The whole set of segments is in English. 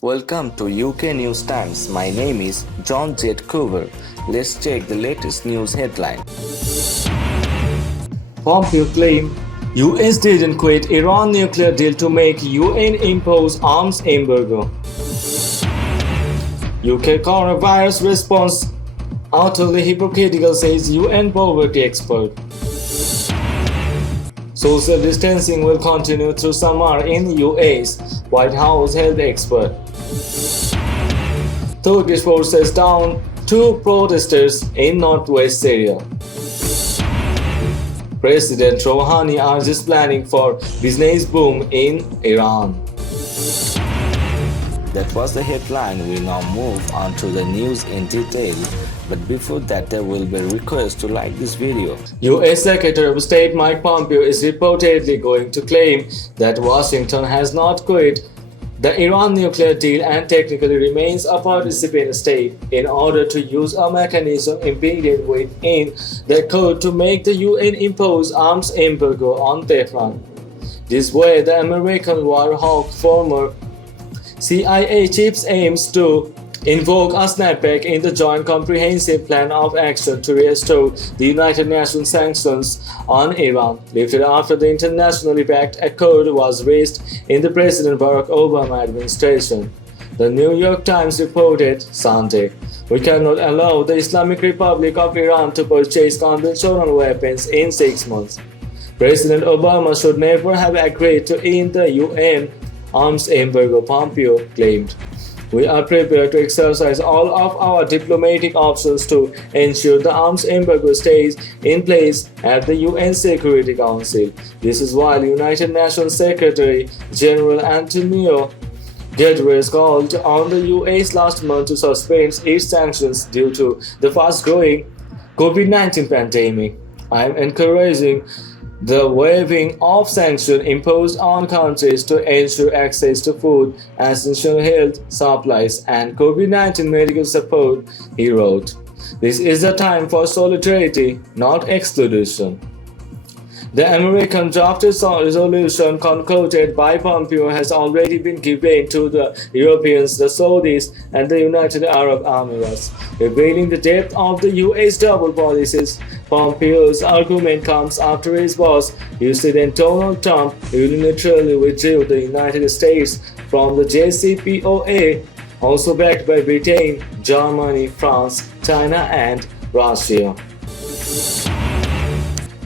Welcome to UK News Times. My name is John J. Coover. Let's check the latest news headline. Pompeo claimed US didn't quit Iran nuclear deal to make UN impose arms embargo. UK coronavirus response utterly hypocritical, says UN poverty expert. Social distancing will continue through summer in US, White House health expert. Turkish forces down 2 protesters in northwest Syria. President Rouhani urges planning for business boom in Iran. That was the headline. We now move on to the news in detail. But before that, there will be a request to like this video. US Secretary of State Mike Pompeo is reportedly going to claim that Washington has not quit the Iran nuclear deal and technically remains a participant state in order to use a mechanism embedded within the code to make the UN impose arms embargo on Tehran. This way, the American war hawk former CIA chief aims to invoke a snapback in the Joint Comprehensive Plan of Action to restore the United Nations sanctions on Iran, lifted after the internationally backed accord was raised in the President Barack Obama administration. The New York Times reported Sunday, "We cannot allow the Islamic Republic of Iran to purchase conventional weapons in 6 months. President Obama should never have agreed to end the UN arms embargo," Pompeo claimed. "We are prepared to exercise all of our diplomatic options to ensure the arms embargo stays in place at the UN Security Council. This is why United Nations Secretary General Antonio Guterres called on the US last month to suspend its sanctions due to the fast-growing COVID-19 pandemic. I am encouraging the waiving of sanctions imposed on countries to ensure access to food, essential health supplies, and COVID-19 medical support," he wrote. "This is the time for solidarity, not exclusion." The American drafted resolution concocted by Pompeo has already been given to the Europeans, the Saudis, and the United Arab Emirates, revealing the depth of the US double policies. Pompeo's argument comes after his boss, President Donald Trump, unilaterally withdrew the United States from the JCPOA, also backed by Britain, Germany, France, China, and Russia.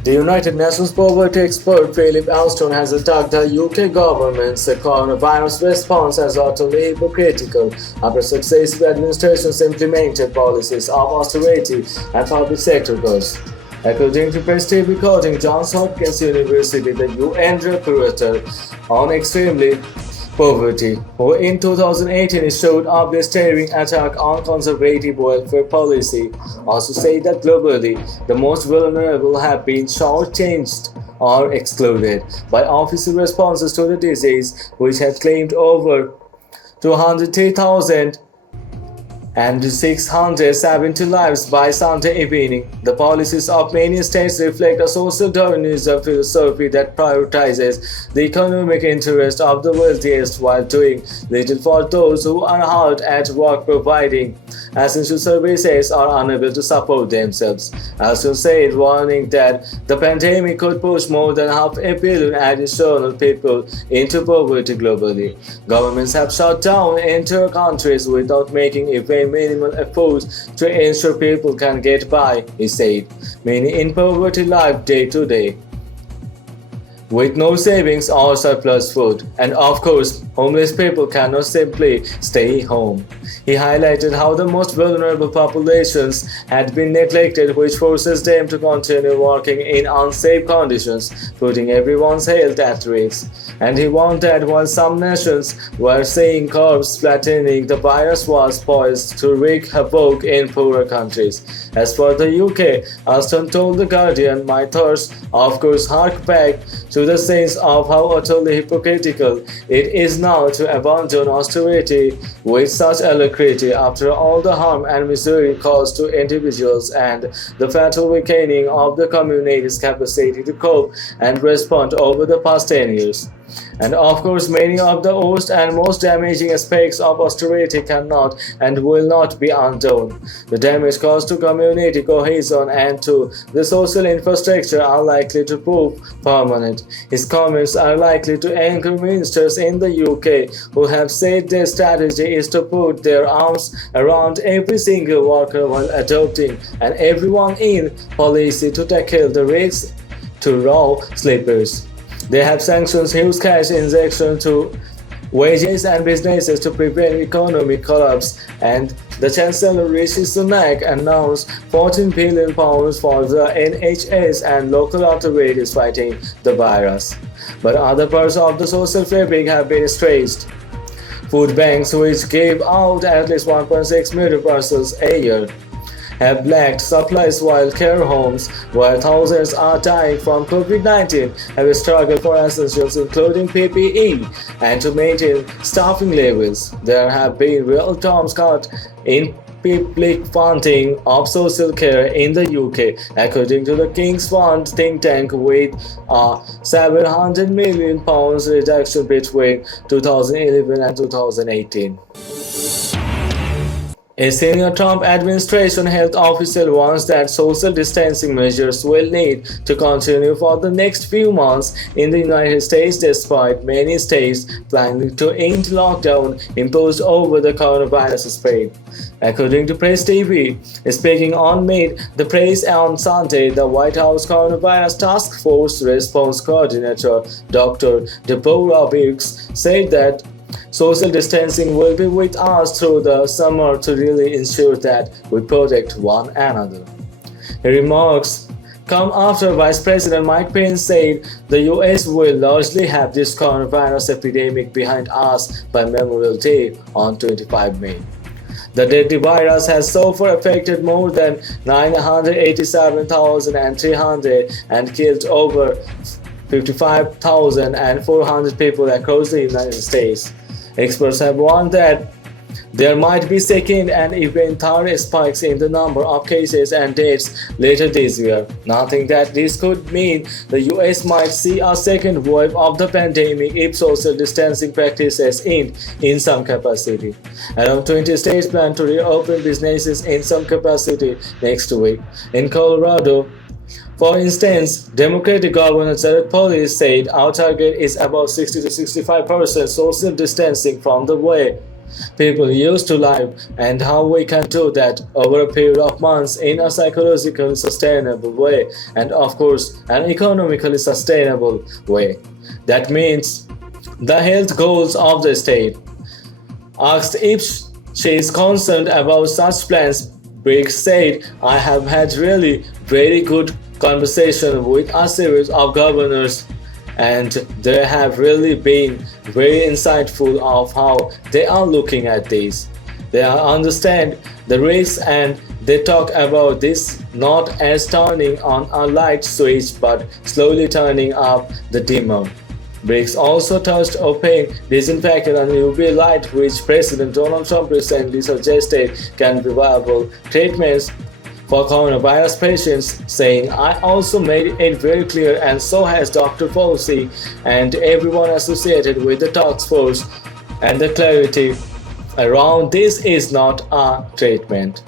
The United Nations poverty expert Philip Alston has attacked the UK government's coronavirus response as utterly hypocritical after successive administrations implemented policies of austerity and public sector cuts. According to press TV recording, Johns Hopkins University, the UN rapporteur on extremely poverty, who in 2018 showed a blistering attack on conservative welfare policy, also said that globally, the most vulnerable have been shortchanged or excluded by official responses to the disease, which had claimed over 203,000 and 670 lives by Sunday evening. The policies of many states reflect a social Darwinism philosophy that prioritizes the economic interest of the wealthiest while doing little for those who are hard at work providing essential services or unable to support themselves. Alston said, warning that the pandemic could push more than 500 million additional people into poverty globally. Governments have shut down entire countries without making even minimal efforts to ensure people can get by, he said. Many in poverty live day to day with no savings or surplus food, and of course, homeless people cannot simply stay home. He highlighted how the most vulnerable populations had been neglected, which forces them to continue working in unsafe conditions, putting everyone's health at risk. And he warned that while some nations were seeing curves flattening, the virus was poised to wreak havoc in poorer countries. As for the UK, Alston told The Guardian, "My thoughts, of course, hark back to the sense of how utterly hypocritical it is now to abandon austerity with such alacrity after all the harm and misery caused to individuals and the fatal weakening of the community's capacity to cope and respond over the past 10 years. And of course, many of the worst and most damaging aspects of austerity cannot and will not be undone. The damage caused to community cohesion and to the social infrastructure are likely to prove permanent. His comments are likely to anger ministers in the UK who have said their strategy is to put their arms around every single worker while adopting an everyone in policy to tackle the risks to raw sleepers. They have sanctioned huge cash injection to wages and businesses to prevent economic collapse, and the Chancellor Rishi Sunak announced £14 billion for the NHS and local authorities fighting the virus. But other parts of the social fabric have been stretched. Food banks, which gave out at least 1.6 million parcels a year, have lacked supplies, while care homes, where thousands are dying from COVID-19, have struggled for essentials including PPE and to maintain staffing levels. There have been real terms cut in public funding of social care in the UK, according to the King's Fund think tank, with a £700 million reduction between 2011 and 2018. A senior Trump administration health official warns that social distancing measures will need to continue for the next few months in the United States, despite many states planning to end lockdown imposed over the coronavirus spread. According to Press TV, speaking on Meet the Press on Sunday, the White House Coronavirus Task Force Response Coordinator Dr. Deborah Birx said that social distancing will be with us through the summer to really ensure that we protect one another. His remarks come after Vice President Mike Pence said the US will largely have this coronavirus epidemic behind us by Memorial Day on 25 May. The deadly virus has so far affected more than 987,300 and killed over 55,400 people across the United States. Experts have warned that there might be second and even third spikes in the number of cases and deaths later this year. Nothing that this could mean the US might see a second wave of the pandemic if social distancing practices end in some capacity. Around 20 states plan to reopen businesses in some capacity next week. In Colorado, for instance, Democratic Governor Jared Polis said our target is about 60 to 65% social distancing from the way people used to live and how we can do that over a period of months in a psychologically sustainable way and, of course, an economically sustainable way. That means the health goals of the state. Asked if she is concerned about such plans, Briggs said, I have had really very good conversation with a series of governors, and they have really been very insightful of how they are looking at this. They understand the risks and they talk about this not as turning on a light switch but slowly turning up the dimmer. Briggs also touched on disinfectant and UV light, which President Donald Trump recently suggested can be viable treatments for coronavirus patients, saying, I also made it very clear, and so has Dr. Fauci and everyone associated with the task force, and the clarity around this is not a treatment.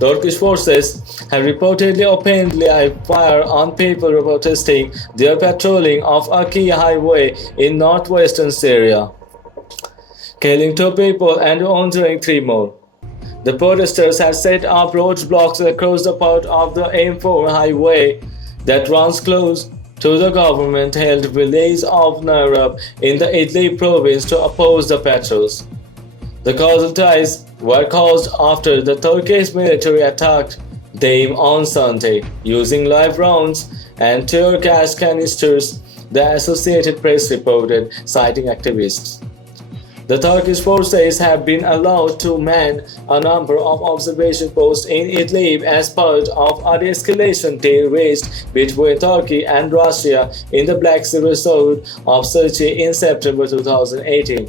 Turkish forces have reportedly opened fire on people protesting their patrolling of a key highway in northwestern Syria, killing 2 people and injuring 3 more. The protesters had set up roadblocks across the part of the M4 highway that runs close to the government-held village of Narab in the Idlib province to oppose the patrols. The casualties were caused after the Turkish military attacked them on Sunday using live rounds and tear gas canisters, the Associated Press reported, citing activists. The Turkish forces have been allowed to man a number of observation posts in Idlib as part of a de-escalation deal reached between Turkey and Russia in the Black Sea resort of Sochi in September 2018.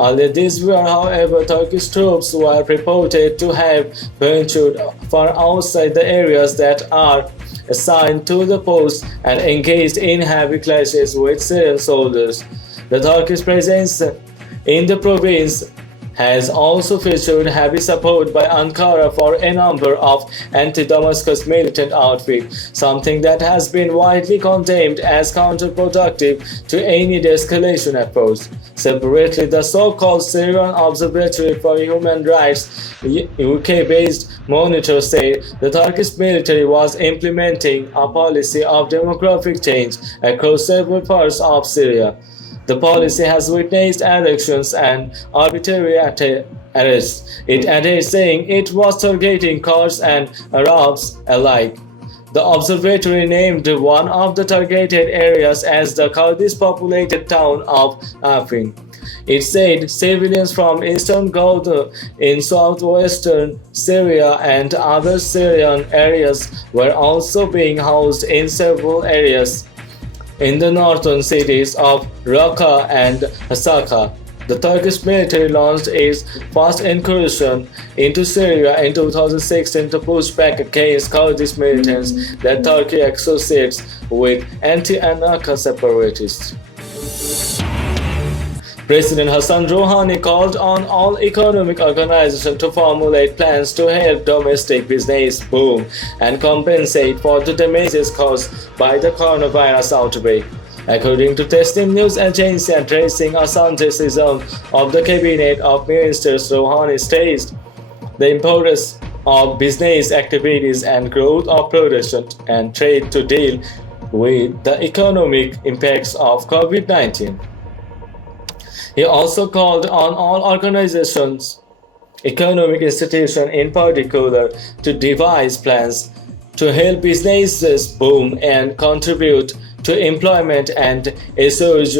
Earlier this year, however, Turkish troops were reported to have ventured far outside the areas that are assigned to the post and engaged in heavy clashes with Syrian soldiers. The Turkish presence in the province has also featured heavy support by Ankara for a number of anti-Damascus militant outfits, something that has been widely condemned as counterproductive to any de-escalation approach. Separately, the so-called Syrian Observatory for Human Rights, UK-based monitor said the Turkish military was implementing a policy of demographic change across several parts of Syria. The policy has witnessed elections and arbitrary arrests. It added, saying it was targeting Kurds and Arabs alike. The observatory named one of the targeted areas as the Kurdish populated town of Afrin. It said civilians from eastern Ghouta in southwestern Syria and other Syrian areas were also being housed in several areas in the northern cities of Raqqa and Hasaka. The Turkish military launched its first incursion into Syria in 2016 to push back against Kurdish militants that Turkey associates with anti-Anaka separatists. President Hassan Rouhani called on all economic organizations to formulate plans to help domestic business boom and compensate for the damages caused by the coronavirus outbreak. According to Testim news agency addressing a Sunday session of the Cabinet of Ministers, Rouhani stressed the importance of business activities and growth of production and trade to deal with the economic impacts of COVID-19. He also called on all organizations, economic institutions in particular, to devise plans to help businesses boom and contribute to employment and a surge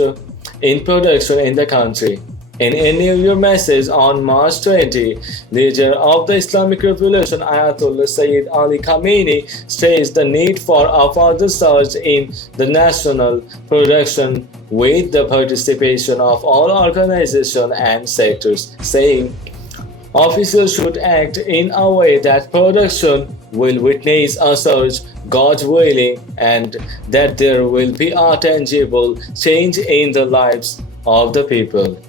in production in the country. In a New Year message on March 20, leader of the Islamic Revolution Ayatollah Sayyid Ali Khamenei stressed the need for a further surge in the national production with the participation of all organizations and sectors, saying officials should act in a way that production will witness a surge, God willing, and that there will be a tangible change in the lives of the people.